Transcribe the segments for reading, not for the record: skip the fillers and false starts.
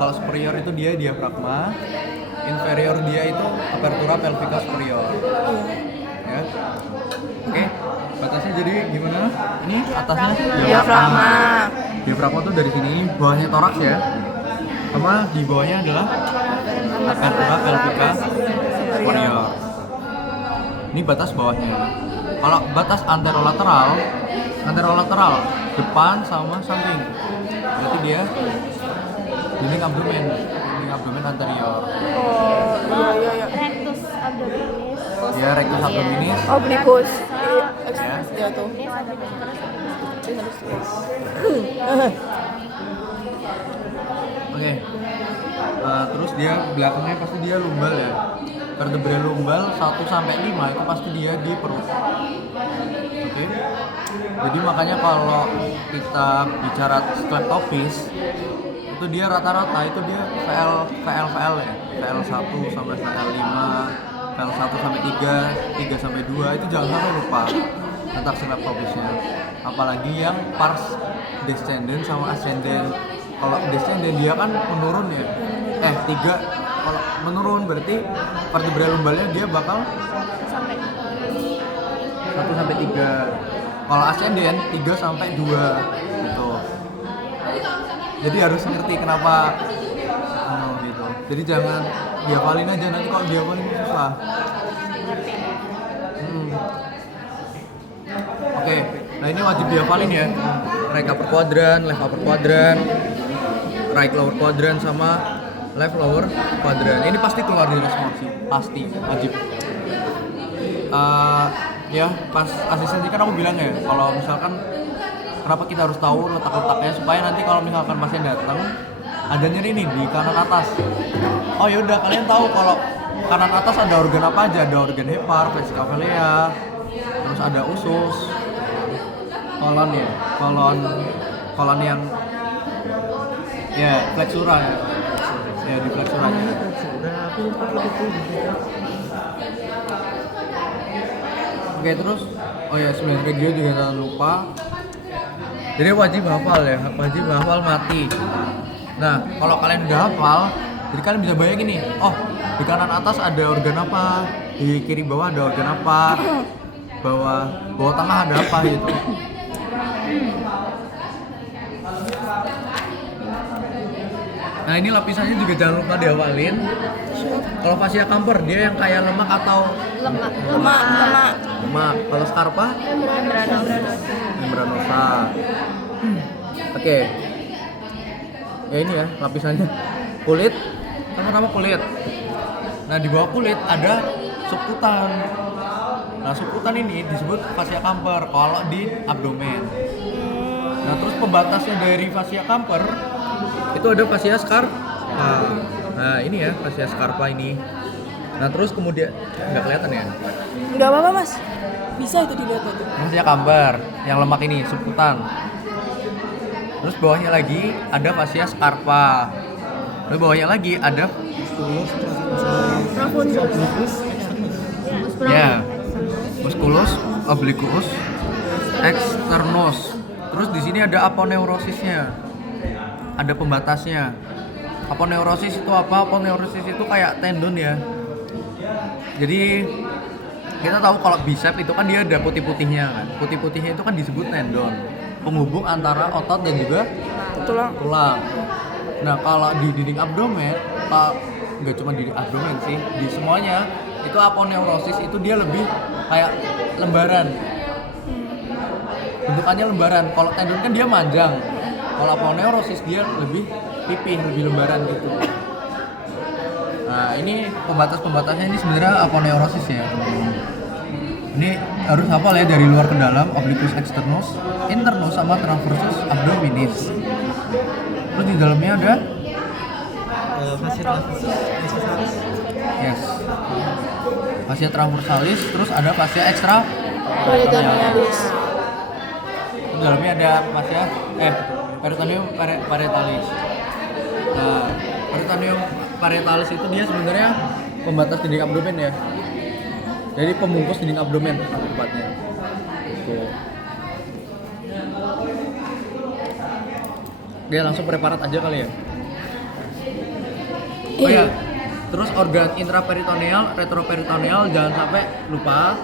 Kalau superior itu dia diafragma, inferior dia itu apertura pelvica superior. Ya. Oke. Batasnya jadi gimana? Ini atasnya Diafragma. Diafragma tuh dari sini, bawahnya toraks ya. Sama di bawahnya adalah apertura pelvica superior. Ini batas bawahnya. Kalau batas anterolateral depan sama samping. Berarti dia dinding abdomen anterior. Oh, iya. Rectus abdominis. Ya, rectus abdominis. Obliquus. Ya. Ya tuh. Ini Oke. Terus dia belakangnya pasti dia lumbal ya. Vertebra lumbal 1 sampai 5 itu pasti dia di perut. Oke. Jadi makanya kalau kita bicara skleptopis itu dia rata-rata itu dia VL ya. VL1 sampai VL5, VL1 sampai 3 sampai 2 itu jangan sampai lupa tentang skleptopisnya. Apalagi yang pars descendens sama ascendens. Kalau descendens dia kan menurun ya. 3 kalau menurun berarti vertebra lumbalnya dia bakal 1 sampai 3. Kalau ascendens 3 sampai 2 gitu. Jadi harus ngerti kenapa gitu. Jadi jangan dihafalin aja, nanti kalau dihafalin susah. Oke, nah ini wajib dihafalin ya. Right upper quadrant, left upper quadrant, right lower quadrant sama left lower quadrant. Ini pasti keluar di responsi, pasti wajib. Ya pas asistensi kan aku bilang ya, kalau misalkan kenapa kita harus tahu letak-letaknya supaya nanti kalau misalkan pasien datang ada nyeri nih di kanan atas. Oh ya udah, kalian tahu kalau kanan atas ada organ apa aja, ada organ hepar, vesicapillea, terus ada usus, kolon ya, kolon yang ya flexura ya di flexuranya. Oke, terus oh ya sebelum video juga jangan lupa, jadi wajib hafal ya, wajib hafal mati. Nah kalau kalian udah hafal, jadi kalian bisa bayangin nih, oh di kanan atas ada organ apa, di kiri bawah ada organ apa, bawah tengah ada apa gitu. Nah ini lapisannya juga jangan lupa dihafalin. Kalau fascia camper dia yang kayak lemak atau Lemak. Kalau scarpa membranosa. Oke. Ya ini ya lapisannya. Kulit, pertama kulit. Nah di bawah kulit ada subkutan. Nah subkutan ini disebut fascia camper kalau di abdomen. Nah terus pembatasnya dari fascia camper itu ada fascia scarpa. Nah ini ya fascia scarpa ini. Nah terus kemudian nggak kelihatan ya? Nggak apa-apa mas, bisa itu dilihat itu. Fascia camper yang lemak ini subkutan. Terus bawahnya lagi ada fascia scarpa. Terus bawahnya lagi ada ya musculus obliquus externus. Terus di sini ada aponeurosisnya, ada pembatasnya. Aponeurosis itu apa? Aponeurosis itu kayak tendon ya. Jadi kita tahu kalau bicep itu kan dia ada putih-putihnya kan. Putih-putihnya itu kan disebut tendon, penghubung antara otot dan juga tulang. Nah kalau di dinding abdomen, nggak cuma di abdomen sih, di semuanya itu aponeurosis itu dia lebih kayak lembaran. Bentukannya lembaran. Kalau tendon kan dia manjang. Kalau aponeurosis dia lebih pipih, lebih lembaran gitu. Nah ini pembatasnya ini sebenarnya aponeurosis ya. Ini harus hafal ya dari luar ke dalam, obliquus externus, internus sama transversus abdominis. Terus di dalamnya ada fascia transversalis. Yes. Fascia transversalis, terus ada fascia extra Peritonealis. Di dalamnya ada fascia peritoneum parietalis. Nah, peritoneum parietalis itu dia sebenarnya pembatas dinding abdomen ya. Jadi pembungkus dinding abdomen tempatnya. Tuh. Dia langsung preparat aja kali ya. Oh ya. Terus organ intraperitoneal, retroperitoneal jangan sampai lupa.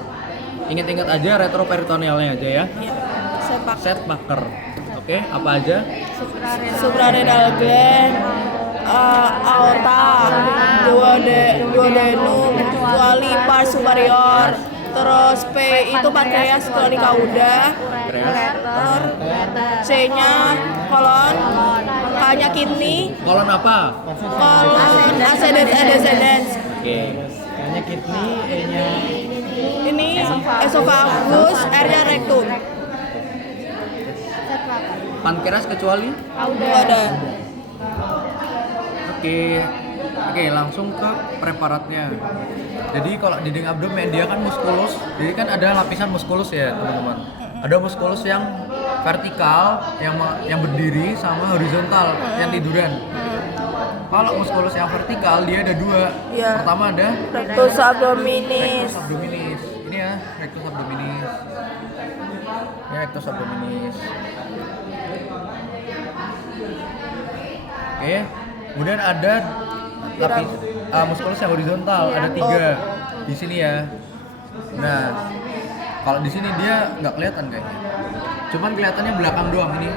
Ingat-ingat aja retroperitonealnya aja ya. Iya. Sepak. Set Baker. Oke, apa aja? Suprarenal gland, aorta, duodenum, kecuali part superior, terus P itu pankreas kecuali kauda, C-nya kolon, K-nya kidney, Kolon apa? kolon ascendens. Oke. Kayaknya kidney, E-nya Ini esophagus, R-nya rectum. pankreas kecuali. Ada. Oke, langsung ke preparatnya. Jadi kalau dinding abdomen dia kan muskulus, jadi kan ada lapisan muskulus ya teman-teman. Ada muskulus yang vertikal, yang berdiri, sama horizontal, yang tiduran. Kalau muskulus yang vertikal dia ada dua. Iya. Pertama ada Rectus abdominis. rectus abdominis. Ini ya, rectus abdominis. Ini rectus abdominis. Oke, kemudian ada lapis muskulus yang horizontal, ada 3 di sini ya. Nah, kalau di sini dia nggak kelihatan kayaknya. Cuman kelihatannya belakang doang ini,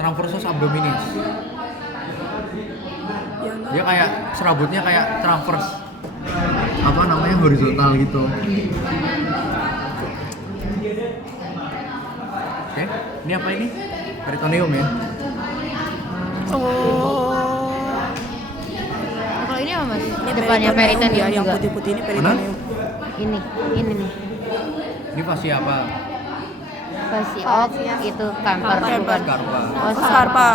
transversus abdominis. Dia kayak serabutnya kayak transvers, apa namanya, horizontal gitu. Oke, ini apa ini? Peritoneum ya. Oh. Kalau ini apa mas? Ini Depannya peritoneum ya, yang juga. putih-putih ini peritoneum. Ini nih. Ini fascia apa? Pasti itu kamper bukan? Scarpa. Oh, Scarpa.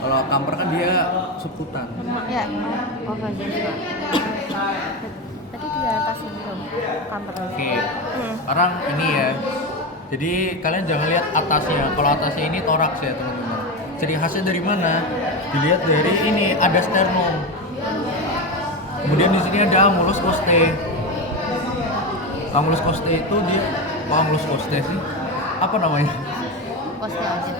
Kalau kamper kan dia subkutan. Ya. Oh, fascia juga. Tadi di atas ini dong. Kamper. Oke. Sekarang ini ya. Jadi kalian jangan lihat atasnya. Kalau atasnya ini toraks ya teman-teman. Ciri khasnya dari mana? Dilihat dari ini, ada sternum. Kemudian di sini ada amulus costae. Amulus costae itu dia, amulus costae sih? Apa namanya? Pasti aja.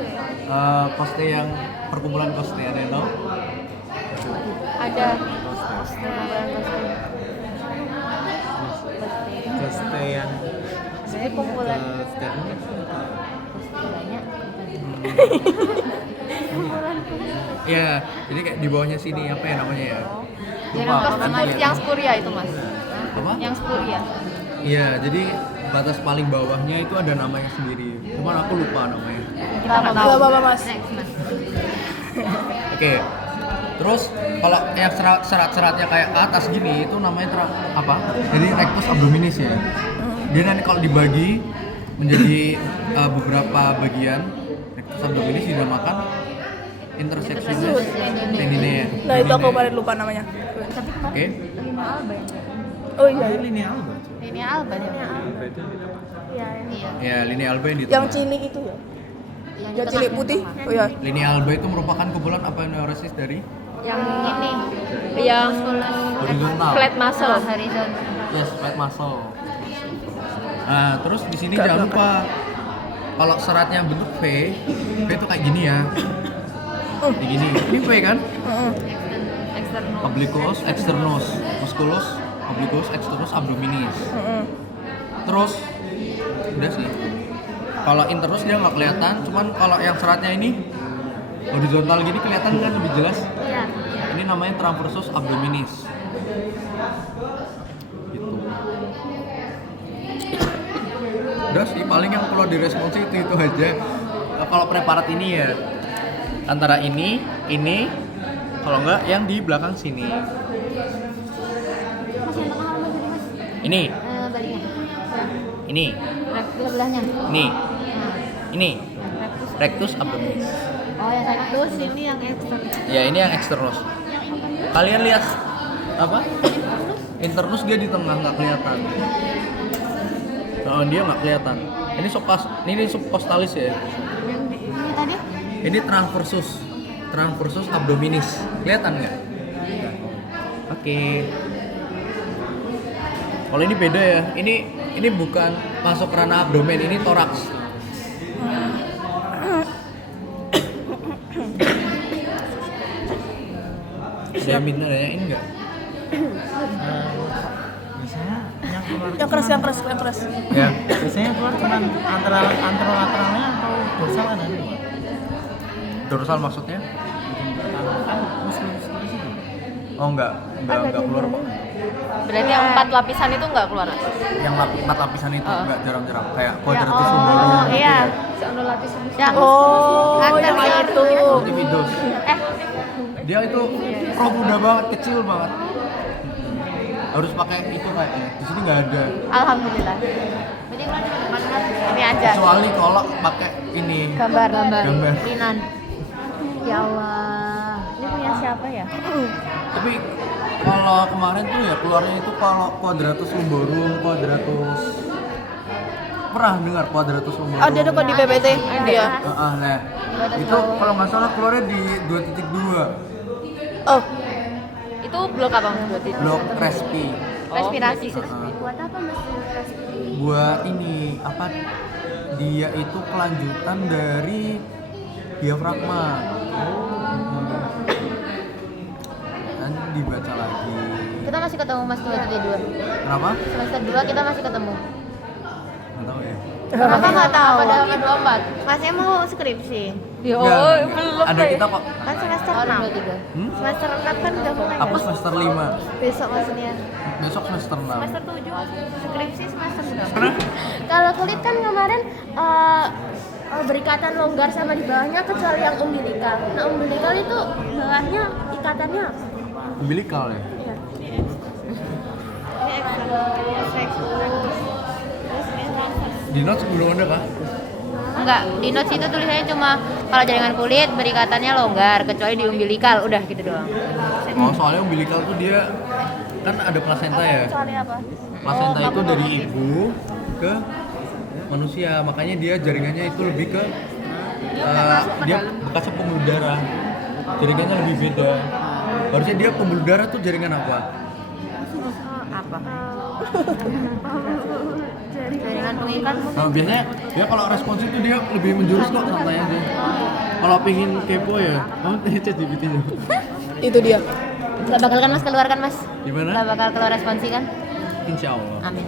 Costae yang perkumpulan costae, ada yang tahu? Ada. Costae yang Jadi kumpulan sternum. banyak. Ya, jadi kayak di bawahnya sini apa ya namanya ya? Lupa, nanti lihat. Yang spuria itu mas. Apa? Yang spuria. Iya, jadi batas paling bawahnya itu ada namanya sendiri. Cuman aku lupa namanya. Kita nggak tahu. Bapak mas. Next mas. Oke. Terus kalau yang serat-seratnya kayak ke atas gini itu namanya apa? Jadi rectus abdominis ya. Dia nanti kalau dibagi menjadi beberapa bagian, rectus abdominis dinamakan intersectionis tendinea. Nah itu aku kemarin lupa namanya. Tapi kemarin Oke. lima alba ya. Oh iya. Ini alba ya. Iya. Ya, linea alba yang di Yang tengah. cilik itu ya. Yang Yang cilik putih. Oh iya. Linea alba itu merupakan kumpulan aponeurosis dari Yang ini. Yang horizontal. flat muscle. Horizontal. Yes, flat muscle. Nah, terus di sini jangan lupa kalau seratnya bentuk V itu kayak gini ya. Kayak gini. Ini V kan? External. Obliquus externus, musculus obliquus externus abdominis. Terus udah sih. Kalau internus dia nggak kelihatan, cuman kalau yang seratnya ini horizontal gini kelihatan kan lebih jelas. Iya. Ini namanya transversus abdominis. Gitu. Udah sih, paling yang perlu direspons itu aja. Kalau preparat ini ya antara ini, kalau enggak yang di belakang sini. Ini, Baliknya. ini, Sebelahnya. ini, rectus abdominis. Oh yang rectus ini yang external. Ya ini yang externus. Kalian lihat apa? Internus dia di tengah nggak kelihatan. Nah, dia nggak kelihatan. Ini subcostalis ya. Yang ini tadi? Ini transversus abdominis. Kelihatan nggak? Oke. Kalau ini beda ya. Ini bukan masuk ke ranah abdomen, ini toraks. Ada yang minta nanyain nggak? Biasanya yang keluar Yang keras. Ya. biasanya keluar cuma antara lateralnya atau dorsal kan ada dua. Dorsal maksudnya? Kan muslim di situ. Oh enggak keluar kok. Berarti yang 4 lapisan itu nggak keluar? Yang 4 lapisan itu enggak jarang-jarang kayak Ya, quadratus lumborum gitu iya. ya. Sono lapis Yang Oh, Akan yang keluar. itu. Multividos. Dia itu pro muda banget, kecil banget. Harus pakai itu kayaknya. Di sini nggak ada. Alhamdulillah. Berarti keluar cuma depan kan? Ini aja. Kecuali kalau pakai ini. Gambar. Gambar. Minan. Ya Allah. Ini punya siapa ya? Tapi kalau kemarin tuh ya keluarnya itu kalau quadratus lumborum, quadratus pernah dengar quadratus lumborum? Ada tuh kok di PPT. Iya. Nah, itu kalau nggak salah keluarnya di 2.2 Oh, Itu blok apa Mas berarti? blok respi. Respirasi. Buat apa Mas? Buat ini apa? Dia itu kelanjutan dari diafragma. Dan dibaca lagi. Kita masih ketemu Mas 2.2. Kenapa? Semester 2 kita masih ketemu. Nggak tahu ya. Kenapa nggak tahu? Padahal nggak 24. Masnya mau skripsi. yo, Nggak, ada kita kok. Kan semester Oh, 6. 23. Hmm? Semester 6 kan udah mulai Aku ya? semester 5. Besok maksudnya. Besok semester 6. Semester 7 skripsi semester 6. Karena Kalau kulit kan kemarin berikatan longgar sama di bawahnya kecuali yang umbilikal. Nah, umbilikal itu bawahnya ikatannya apa? umbilikal ya. Iya. Ini ekstra. Di notes belum ada kah? Enggak, di notes itu tulisannya cuma kalau jaringan kulit berikatannya longgar kecuali di umbilikal, udah gitu doang. Oh, soalnya umbilikal tuh dia kan ada plasenta ya. Kecuali apa? Plasenta itu dari ibu ke manusia, makanya dia jaringannya itu lebih ke dia bekasnya pembuluh darah. Jaringannya lebih beda. Harusnya dia pembuluh darah tuh jaringan apa? Apa? Jaringan pengikat mungkin. Nah, biasanya ya kalau respons itu dia lebih menjurus kok, santai aja. Kalau pingin kepo ya, kamu tanya ChatGPT aja. itu dia. Nggak bakal kan Mas keluar kan Mas? Gimana? Nggak bakal keluar responsi kan? Insya Allah. Amin.